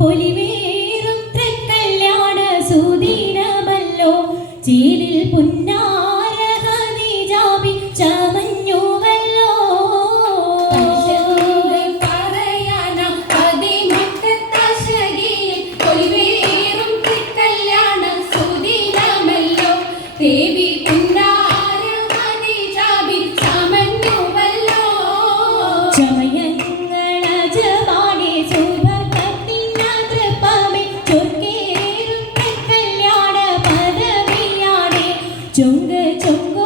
പൊലിവേ ചുങ്ക്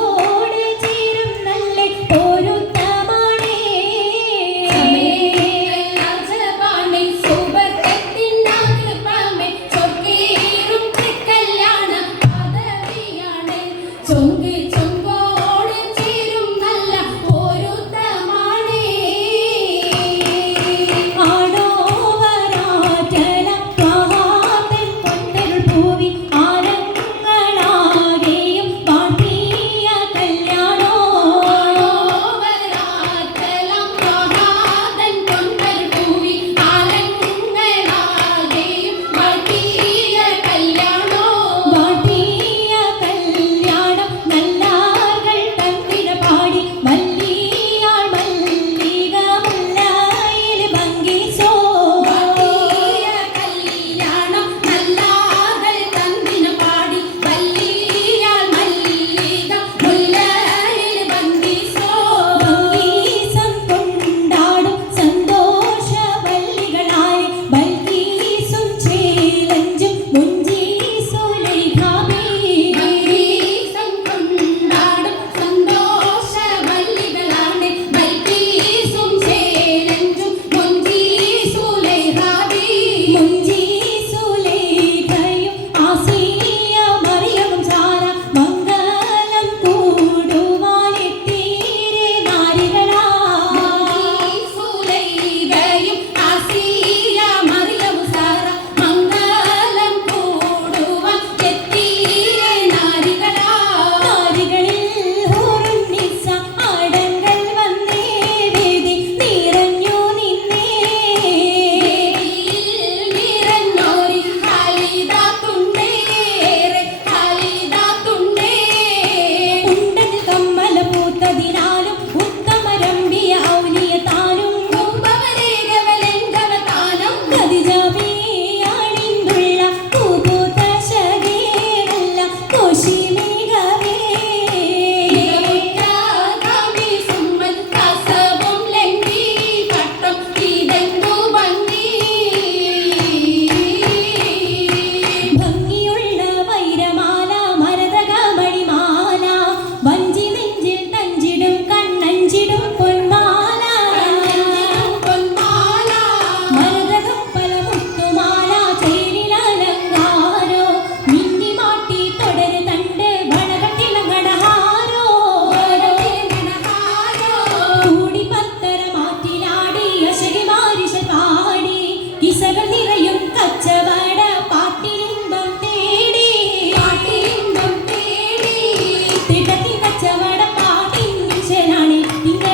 Martínez.